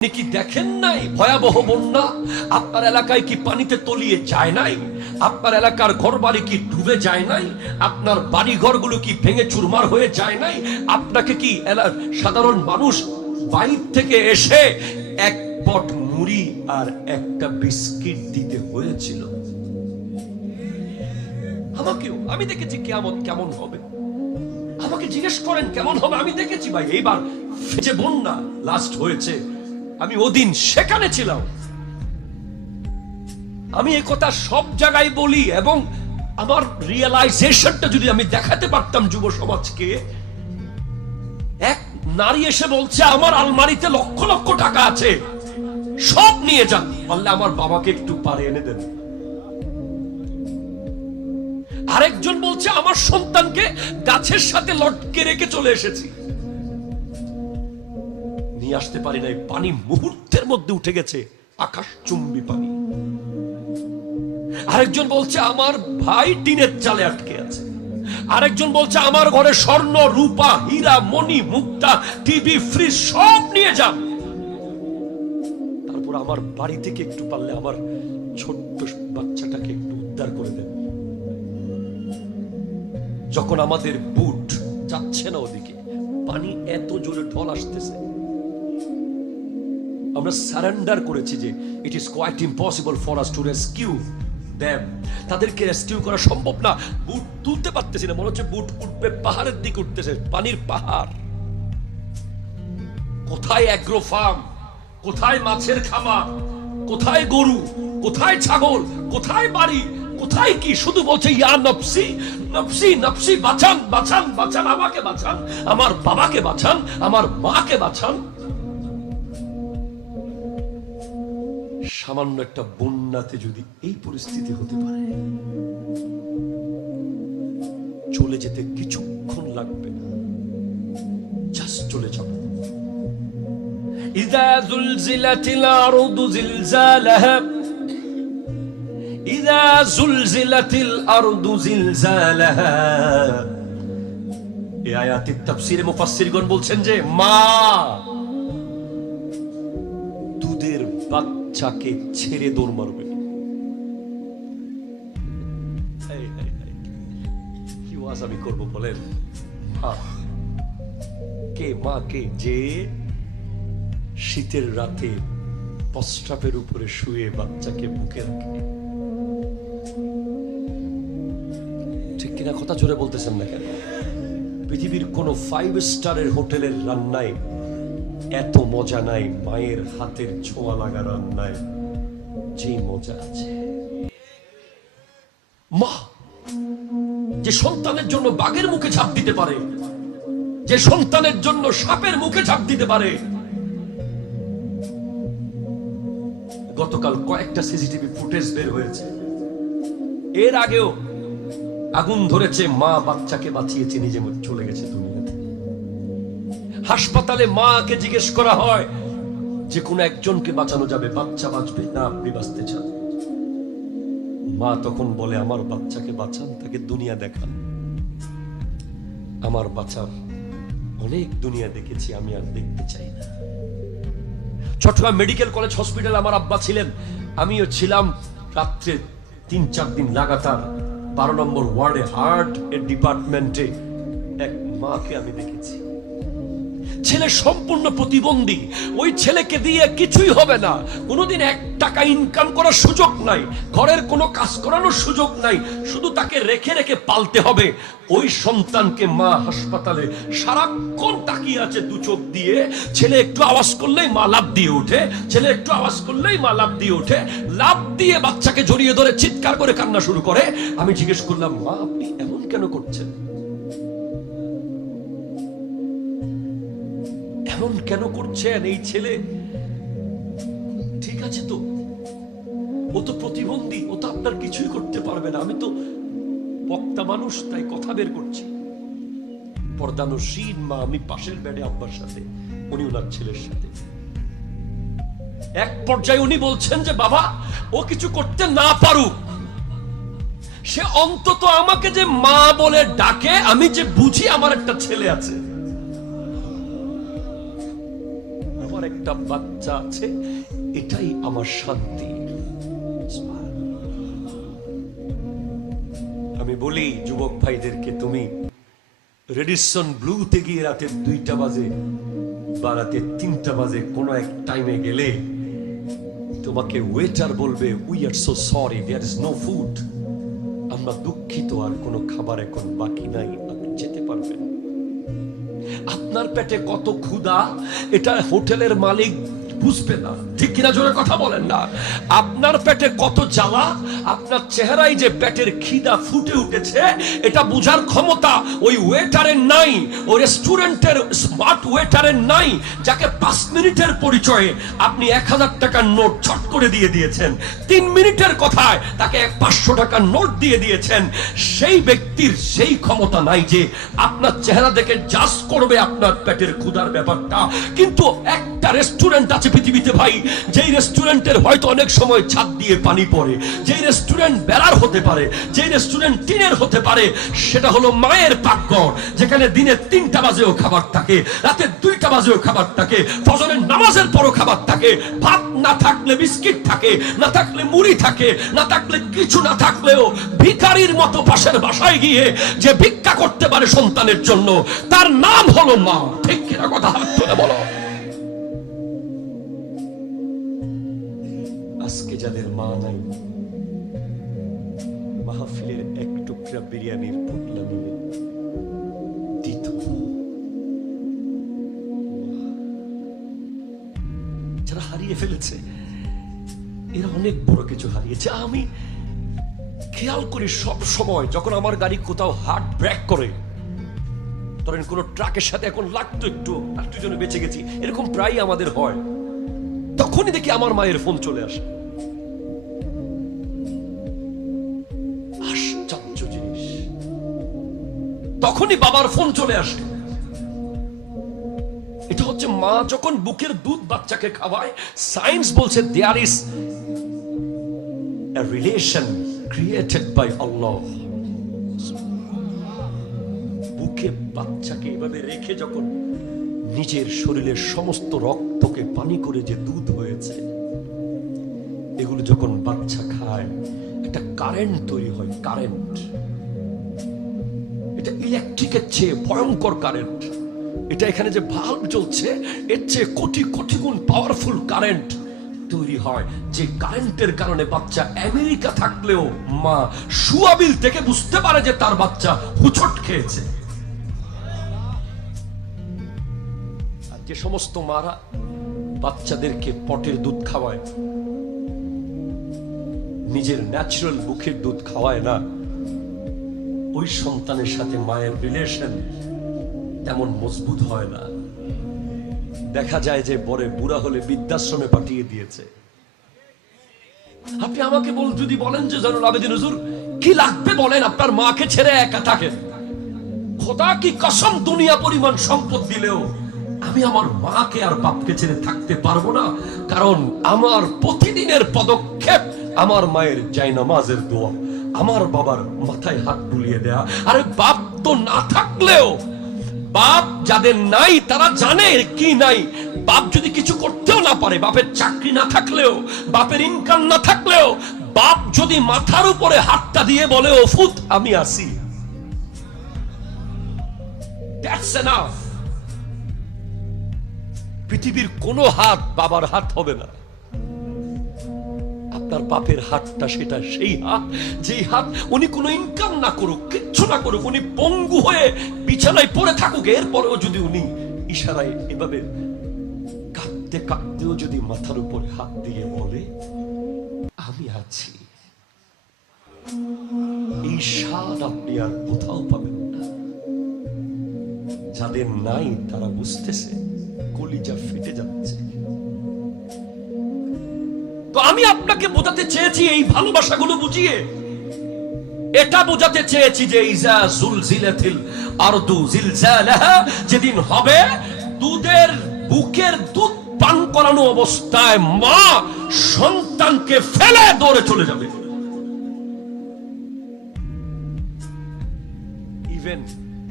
আপনি কি দেখেন নাই ভয়াবহ বন্যা? আপনার এলাকায় কি পানিতে তলিয়ে যায় নাই? আপনার এলাকার ঘরবাড়ি কি ডুবে যায় নাই? আপনার বাড়ি ঘরগুলো কি ভেঙে চুরমার হয়ে যায় নাই? আপনাকে কি সাধারণ মানুষ বাইরে থেকে এসে এক পট মুড়ি আর একটা বিস্কিট দিতে হয়েছিল? আমাকেও, আমি দেখেছি কিয়ামত কেমন হবে। আমাকে জিজ্ঞেস করেন কেমন হবে, আমি দেখেছি ভাই। এইবার যে বন্যা লাস্ট হয়েছে, আমি ওদিন সেখানে ছিলাম। আমি এই কথা সব জায়গায় বলি, এবং আমার রিয়েলাইজেশনটা যদি আমি দেখাতে পারতাম যুব সমাজকে। এক নারী এসে বলছে আমার আলমারিতে লক্ষ লক্ষ টাকা আছে, সব নিয়ে যান, বললে আমার বাবাকে একটু পারে এনে দেন। আরেকজন বলছে আমার সন্তানকে গাছের সাথে লটকে রেখে চলে এসেছি, নিয়ে আসতে পারি নাই। পানি মুহূর্তের মধ্যে উঠে গেছে, আকাশ চুম্বি পানি। আরেকজন বলছে আমার ভাই টিনের চালে আটকে আছে। আরেকজন বলছে আমার ঘরে স্বর্ণ রূপা হীরা মণি মুক্তা টিভি ফ্রিজ সব নিয়ে যান, তারপর আমার বাড়ি থেকে একটু পারলে আমার ছোট্ট বাচ্চাটাকে একটু উদ্ধার করে দেন। যখন আমাদের বুট যাচ্ছে না ওদিকে, পানি এত জোরে ঢল আসতেছে, আমরা সারেন্ডার করেছি যে it is quite impossible for us to rescue them. তাদেরকে রেস্কিউ করা সম্ভব না। বুট তুলতে পারতেছি না, মনে হচ্ছে বুট উঠবে পাহাড়ের দিকে, উঠতেছে পানির পাহাড়। কোথায় অ্যাগ্রো ফার্ম, কোথায় মাছের খামার, কোথায় গরু, কোথায় ছাগল, কোথায় বাড়ি, কোথায় কি? শুধু বলছে ইয়া নফসি নফসি নফসি, বাঁচান বাঁচান বাঁচান, আমাকে বাঁচান, আমার বাবাকে বাঁচান, আমার মাকে বাঁচান। সামান্য একটা বন্যাতে যদি এই পরিস্থিতি হতে পারে, চলে যেতে কিছুক্ষণ লাগবে না, জাস্ট চলে যাব। ইযা যুলজিলাতিল আরদু জিলজালাহা, ইযা যুলজিলাতিল আরদু জিলজালাহা। এই আয়াতের তাফসীরে মুফাসসিরগণ বলছেন যে মা দুধের বাচ্চাকে ছেড়ে দৌড় মারবে। কি ওয়াজ আমি করবো বলেন? কে মা? কে যে শীতের রাতে প্রস্রাবের উপরে শুয়ে বাচ্চাকে বুকে রাখে? ঠিক কিনা? কথা জোরে বলতেছেন না কেন? পৃথিবীর কোন 5 স্টারের হোটেলের রান্নায় এত মজা নাই মায়ের হাতের ছোঁয়া লাগা রান্নায় যে মজা আছে। মা যে সন্তানের জন্য বাঘের মুখে ঝাঁপ দিতে পারে, যে সন্তানের জন্য সাপের মুখে ঝাঁপ দিতে পারে। গতকাল কয়েকটা সিসিটিভি ফুটেজ বের হয়েছে, এর আগেও আগুন ধরেছে, মা বাচ্চাকে বাঁচিয়েছে, নিজে চলে গেছে দুনিয়াতে। হাসপাতালে মাকে জিজ্ঞেস করা হয় যে কোন একজনকে বাঁচানো যাবে, বাচ্চা বাঁচবে না আপনি বাঁচতে চান? মা তখন বলে আমার বাচ্চাকে বাঁচান, তাকে দুনিয়া দেখান। আমার বাচ্চার অনেক দুনিয়া দেখেছি, আমি আর দেখতে চাই না। চট্টগ্রাম মেডিকেল কলেজ হসপিটাল আমার আব্বা ছিলেন, আমিও ছিলাম। রাত্রে 3-4 দিন লাগাতার 12 নম্বর ওয়ার্ডে হার্ট এর ডিপার্টমেন্টে এক মাকে আমি দেখেছি। ছেলে সম্পূর্ণ প্রতিবন্ধী, ওই ছেলেকে দিয়ে কিছুই হবে না। কোনোদিন 1 টাকা ইনকাম করার সুযোগ নাই, ঘরের কোনো কাজ করানোর সুযোগ নাই, শুধু তাকে রেখে রেখে পালতে হবে। ওই সন্তানকে মা হাসপাতালে সারাক্ষণ তাকিয়ে আছে 2 চোখ দিয়ে। ছেলে একটু আওয়াজ করলেই মা লাফ দিয়ে ওঠে, ছেলে একটু আওয়াজ করলেই মা লাফ দিয়ে ওঠে, লাফ দিয়ে বাচ্চাকে জড়িয়ে ধরে চিৎকার করে কান্না শুরু করে। আমি জিজ্ঞেস করলাম মা আপনি এমন কেন করছেন, এমন কেন করছেন? এই ছেলে ঠিক আছে তো, ও তো প্রতিবন্ধী, ও তো আপনার কিছুই করতে পারবে না। আমি তো বক্তা মানুষ, তাই কথা বের করছি। পর্দানসীন মা, আমি পাশের বেডে আব্বার সাথে, উনি ওনার ছেলের সাথে। এক পর্যায়ে উনি বলছেন যে বাবা ও কিছু করতে না পারুক, সে অন্তত আমাকে যে মা বলে ডাকে, আমি যে বুঝি আমার একটা ছেলে আছে। একটা বাচ্চা আছে, এটাই আমার শান্তি। আমি বলি যুবক ভাইদেরকে, তুমি রেডিসন ব্লুতে গিয়ে রাতে 2টা বাজে বা রাতে 3টা বাজে কোনো এক টাইমে গেলে তোমাকে ওয়েটার বলবে, we are so sorry, there is no food, আমরা দুঃখিত, আর কোনো খাবার এখন বাকি নাই, আপনি যেতে পারবেন। আপনার পেটে কত ক্ষুধা এটা হোটেলের মালিক বুঝবে না, ঠিক কিনা? জোরে কথা বলেন না। আপনার পেটে কত জ্বালা, আপনার চেহারায় যে পেটের খিদা ফুটে উঠেছে, এটা বুঝার ক্ষমতা ওই ওয়েটারের নাই, ওই রেস্টুরেন্টের স্মার্ট ওয়েটারের নাই, যাকে 5 মিনিটের পরিচয়ে আপনি 1000 টাকার নোট ছট করে দিয়ে দিয়েছেন, 3 মিনিটের কথায় তাকে 500 টাকার নোট দিয়ে দিয়েছেন। সেই ব্যক্তির সেই ক্ষমতা নাই যে আপনার চেহারা দেখে জাজ করবে আপনার পেটের ক্ষুধার ব্যাপারটা। কিন্তু একটা রেস্টুরেন্ট আছে পৃথিবীতে ভাই, যেই রেস্টুরেন্টের হয়তো অনেক সময় ছাদ দিয়ে পানি পড়ে, যেই রেস্টুরেন্ট বেড়ার হতে পারে, যেই রেস্টুরেন্ট টিনের হতে পারে, সেটা হলো মায়ের পাকঘর, যেখানে দিনে 3টা বাজেও খাবার থাকে, রাতে 2টা বাজেও খাবার থাকে, ফজরের নামাজের পরও খাবার থাকে, ভাত না থাকলে বিস্কিট থাকে, না থাকলে মুড়ি থাকে, না থাকলে কিছু না থাকলেও ভিখারির মতো পাশের বাসায় গিয়ে যে ভিক্ষা করতে পারে সন্তানের জন্য, তার নাম হলো মা। ঠিক কিনা? কথা হাত তুলে বলো। আজকে যাদের মা নাই, মাহফিলের এক টুকরা বিরিয়ানির পুটলা নিয়ে দিত। যারা হারিয়ে ফেলেছে, এরা অনেক বড় কিছু হারিয়েছে। আমি খেয়াল করি সব সময়, যখন আমার গাড়ি কোথাও হার্ট ব্রেক করে, ধরেন কোন ট্রাকের সাথে এখন লাগতো, একটু জন্য বেঁচে গেছি, এরকম প্রায় আমাদের হয়, তখনই দেখি আমার মায়ের ফোন চলে আসে। আশ্চর্য জিনিস, তখনই বাবার ফোন চলে আসে। এটা হচ্ছে মা যখন বুকের দুধ বাচ্চাকে খাওয়ায়, সায়েন্স বলছে there is a relation created by Allah. বুকে বাচ্চাকে এভাবে রেখে যখন নিজের শরীরের সমস্ত রক্তকে পানি করে যে দুধ হয়েছে, এগুলো যখন বাচ্চা খায়, একটা কারেন্ট তৈরি হয়। কারেন্ট, এটা ইলেকট্রিকের চেয়ে ভয়ঙ্কর কারেন্ট। এটা এখানে যে ভাল্ব জ্বলছে, এর চেয়ে কোটি কোটি গুণ পাওয়ারফুল কারেন্ট তৈরি হয়, যে কারেন্টের কারণে বাচ্চা আমেরিকা থাকলেও মা সুয়াবিল থেকে বুঝতে পারে যে তার বাচ্চা হুচট খেয়েছে। আর যে সমস্ত মারা বাচ্চাদেরকে পটের দুধ খাওয়ায়, নিজের ন্যাচারাল বুকের দুধ খাওয়ায় না, ওই সন্তানের সাথে মায়ের রিলেশন তেমন মজবুত হয় না। দেখা যায় যে পরে বুড়া হলে বৃদ্ধাশ্রমে পাঠিয়ে দিয়েছে। আপনি আমাকে যদি বলেন যে জয়নুল আবেদিন হুজুর কি লাগবে বলেন, আপনার মাকে ছেড়ে একা থাকেন, খোদা কি কসম দুনিয়া পরিমাণ সম্পদ দিলেও আমি আমার মাকে আর বাপকে ছেড়ে থাকতে পারবো না। কারণ আমার প্রতিদিনের পদক্ষেপ আমার মায়ের জায়নামাজের দোয়া, আমার বাবার মাথায় হাত বুলিয়ে দেয়া। আরে বাপ তো না থাকলেও, বাপ যাদের নাই তারা জানে কি নাই। বাপ যদি কিছু করতেও না পারে, বাপের চাকরি না থাকলেও, বাপের ইনকাম না থাকলেও, বাপ যদি মাথার উপরে হাতটা দিয়ে বলে ওফুত আমি আসি, দ্যাটস এনাফ। পৃথিবীর কোনো হাত বাবার হাত হবে না। আপনার বাপের হাতটা সেটা সেই হাত, যেই হাত উনি কোনো ইনকাম না করুক, কিচ্ছু না করুক, উনি পঙ্গু হয়ে বিছানায় পড়ে থাকুক, এরপরেও যদি উনি ইশারায় এভাবে কাঁদতে কাঁদতেও যদি মাথার উপরে হাত দিয়ে বলে আমি আছি, এই স্বাদ আপনি আর কোথাও পাবেন না। যাদের নাই তারা বুঝতেছে কলিজা ফেটে যাচ্ছে। তো আমি আপনাকে বোঝাতে চেয়েছি, এই ভালোবাসাগুলো বুঝিয়ে এটা বোঝাতে চেয়েছি যে ইজা জুলজিলাতিল আরদু জিলজালাহা, যেদিন হবে দুধের বুকের দুধ পান করানো অবস্থায় মা সন্তানকে ফেলে দৌড়ে চলে যাবে। ইভেন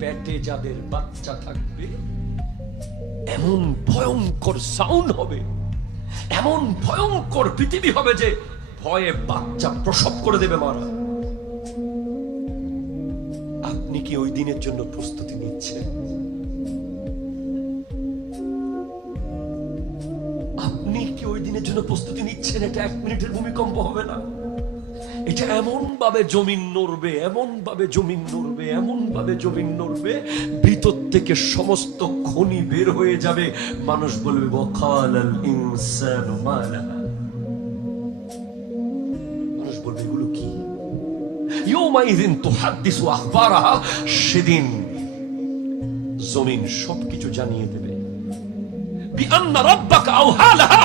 পেটে যাদের বাচ্চা থাকবে এমন ভয়ঙ্কর সাউন্ড হবে, এমন ভয়ঙ্কর পৃথিবী হবে যে ভয়ে বাচ্চা প্রসব করে দেবে মারা। আপনি কি ওই দিনের জন্য প্রস্তুতি নিচ্ছেন? আপনি কি ওই দিনের জন্য প্রস্তুতি নিচ্ছেন? এটা 1 মিনিটের ভূমিকম্প হবে না। এটা এমন ভাবে জমিন নড়বে, এমন ভাবে জমিন নড়বে, এমন ভাবে জমিন নড়বে, ভিতর থেকে সমস্ত খনি বের হয়ে যাবে। মানুষ বলবে ওয়াকালাল ইনসানু মা লাহা। মানুষ বলবে এগুলো কি? ইয়াউমাইযিন তুহাদ্দিসু আখবারাহা। সেদিন জমিন সবকিছু জানিয়ে দেবে। বিআন্না রাব্বাকা আওহা লাহা।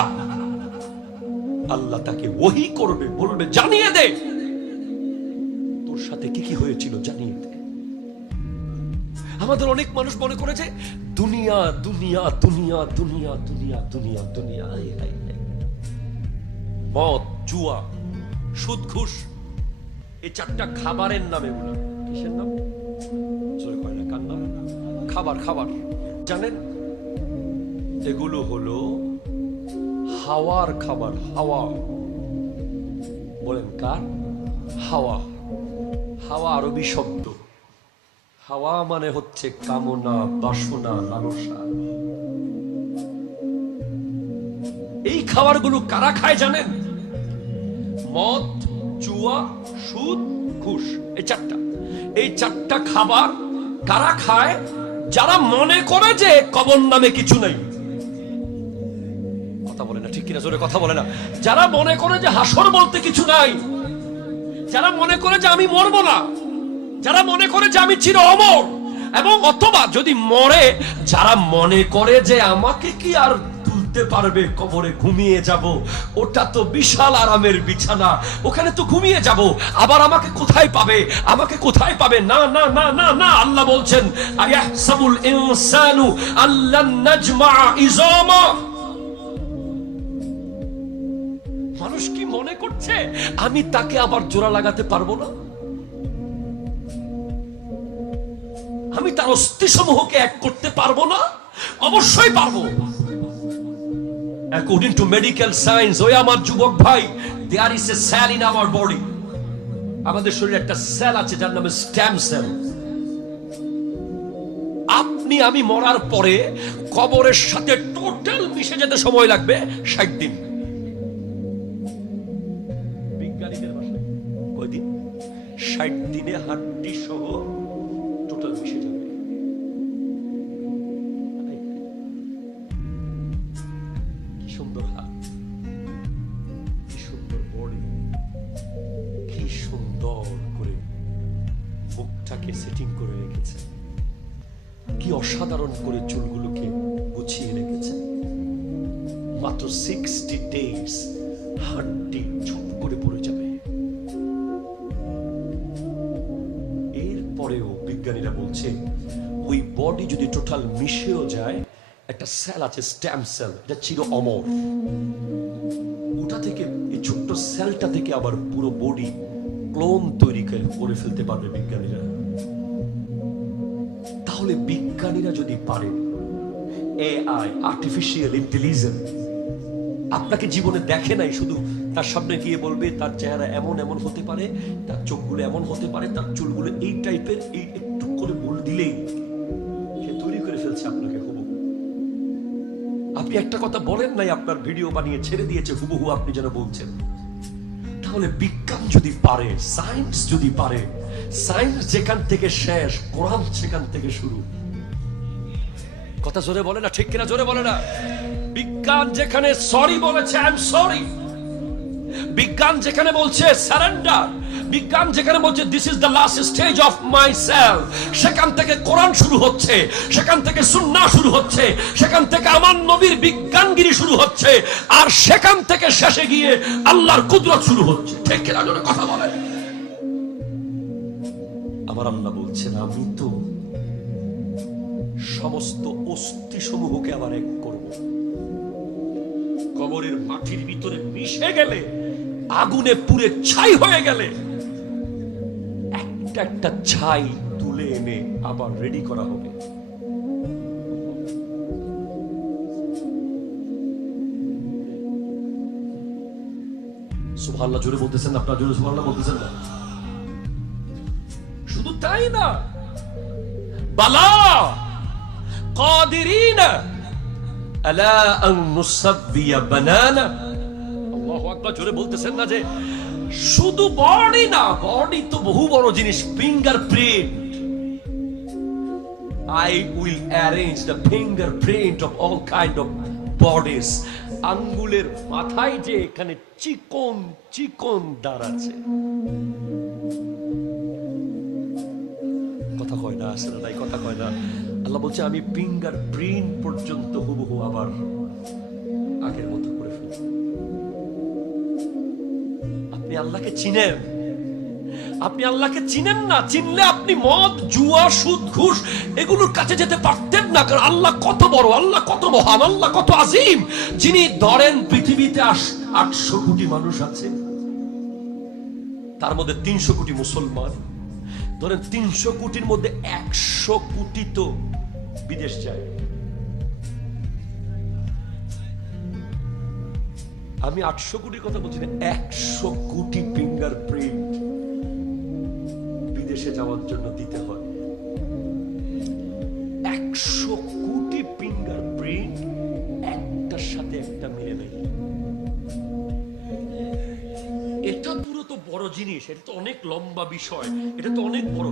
আল্লাহ তাকে ওহী করবে, বলবে জানিয়ে দে তোর সাথে কি কি হয়েছিল, জানিয়ে দে। আমাদের অনেক মানুষ মনে করে যে দুনিয়া দুনিয়া দুনিয়া দুনিয়া দুনিয়া দুনিয়া দুনিয়া, মদ, জুয়া, সুদ, ঘুষ, এই 4টা খাবারের নাম। এগুলো কিসের নাম? জোরে কয় না, কার নাম? খাবার। খাবার জানেন? এগুলো হলো হাওয়ার খাবার। হাওয়া বলেন কার? হাওয়া। হাওয়া আরবি শব্দ। হাওয়া মানে হচ্ছে কামনা, বাসনা, লালসা। এই খাবারগুলো কারা খায় জানেন? মদ, জুয়া, সুদ, ঘুষ, এই 4টা খাবার কারা খায়? যারা মনে করে যে কবর নামে কিছু নাই। কথা বলে না, ঠিক কিনা? জোরে কথা বলে না। যারা মনে করে যে হাসর বলতে কিছু নাই, যারা মনে করে যে আমি মরবো না, যারা মনে করে যে আমি চির অমর, এবং অথবা যদি মরে, যারা মনে করে যে আমাকে কি আর তুলতে পারবে, কবরে ঘুমিয়ে যাব, ওটা তো বিশাল আরামের বিছানা, ওখানে তো ঘুমিয়ে যাব, আবার আমাকে কোথায় পাবে, আমাকে কোথায় পাবে? না না না না না। আল্লাহ বলছেন আয়াহসাবুল ইনসানু আল্লান নাজমা ইজামা। মানুষ কি মনে করছে আমি তাকে আবার জোড়া লাগাতে পারবো না? আমি তার অস্থিসমূহকে এক করতে পারবো না? অবশ্যই পারবো। অ্যাকর্ডিং টু মেডিকেল সায়েন্স, ওই আমার যুবক ভাই, there is a cell in our body. আমাদের শরীরে একটা সেল আছে যার নাম স্টেম সেল। আপনি আমি মরার পরে কবরের সাথে টোটাল মিশে যেতে সময় লাগবে 60 দিন। বিজ্ঞানীদের ভাষায় কয়দিন? 60 দিনে হাড্ডি সহ টোটাল মিশে যাবে। কি সুন্দর হাত, কি সুন্দর বডি, কি সুন্দর করে মুখটাকে সেটিং করে রেখেছে, কি অসাধারণ করে চুলগুলোকে গুছিয়ে রেখেছে। মাত্র 60 ডেজ হাড্ডি চুপ করে পড়ে যাবে। এরপরেও বিজ্ঞানীরা বলছে ওই বডি যদি টোটাল মিশেও যায়, একটা সেল আছে স্টেম সেল, এটা চির অমর। ওটা থেকে, এই ছোট্ট সেলটা থেকে আবার পুরো বডি ক্লোন তৈরি করে ফেলতে পারবে বিজ্ঞানীরা। তাহলে বিজ্ঞানীরা যদি পারে, এআই, আর্টিফিশিয়াল ইন্টেলিজেন্স, আপনাকে জীবনে দেখে নাই, শুধু তার সামনে গিয়ে বলবে তার চেহারা এমন এমন হতে পারে, তার চোখগুলো এমন হতে পারে, তার চুলগুলো এই টাইপের, এই একটু করে বল দিলেই সে তৈরি করে ফেলছে আপনাকে হুবহু। আপনি একটা কথা বলেন নাই, আপনার ভিডিও বানিয়ে ছেড়ে দিয়েছে হুবহু আপনি যেন বলছেন। তাহলে বিজ্ঞান যদি পারে, সায়েন্স যদি পারে, সায়েন্স যেখান থেকে শেষ, কোরআন সেখান থেকে শুরু। কথা জোরে বলে না, ঠিক কিনা? জোরে বলে না। বিজ্ঞান যেখানে সরি বলেছে, আই এম সরি, বিজ্ঞান যেখানে বলছে সারেন্ডার, বিজ্ঞান যেখানে বলছে this is the last stage of my self, সেখান থেকে কোরআন শুরু হচ্ছে, সেখান থেকে সুন্নাহ শুরু হচ্ছে, সেখান থেকে আমার নবীর বিজ্ঞানগিরি শুরু হচ্ছে, আর সেখান থেকে শেষে গিয়ে আল্লাহর কুদরত শুরু হচ্ছে। ঠিক কিনা? জোরে কথা বলে। আমার আল্লাহ বলছেন আমি তো সমস্ত অস্থি সমূহকে আবার এক করব। কবরের মাটির ভিতরে মিশে গেলে, আগুনে পুড়ে ছাই হয়ে গেলে, একটা একটা ছাই তুলে এনে আবার রেডি করা হবে। সুবহানাল্লাহ জোরে বলতেছেন না? আপনারা জোরে সুবহানাল্লাহ বলতেছেন না? শুধু তাই না, বালা কাদিরিনা আলা আন নুসাব্বিয়া বানানা। আল্লাহু আকবার, জোরে বলতেছেন না? যে শুধু বডি না, বডি তো বহু বড় জিনিস, fingerprint. I will arrange the fingerprint of all kind of bodies. আঙ্গুলের মাথায় যে এখানে চিকন চিকন দাঁড় আছে, কথা কয় না, আসলে নাই কথা কয় না। আল্লাহ বলছে আমি ফিঙ্গার প্রিন্ট পর্যন্ত হুবহু আবার আগের মতো করে ফেলব। আপনি আল্লাহকে চিনেন? আপনি আল্লাহকে চিনেন না? চিনলে আপনি মদ, জুয়া, সুদ, ঘুষ এগুলোর কাছে যেতে পারতেন না। কারণ আল্লাহ কত বড়, আল্লাহ কত মহান, আল্লাহ কত আজিম। যিনি ধরেন পৃথিবীতে 800 কোটি মানুষ আছে, তার মধ্যে 300 কোটি মুসলমান। ধরেন 300 কোটির মধ্যে 100 কোটি তো বিদেশ যায়। আমি 800 কোটির কথা বলছি না, 100 কোটি ফিঙ্গারপ্রিন্ট বিদেশে যাওয়ার জন্য দিতে হয়। 100 কোটি ফিঙ্গারপ্রিন্ট একটার সাথে একটা মিলে নেই। এটা পুরো তো বড় জিনিস, এটা তো অনেক লম্বা বিষয়, এটা তো অনেক বড়।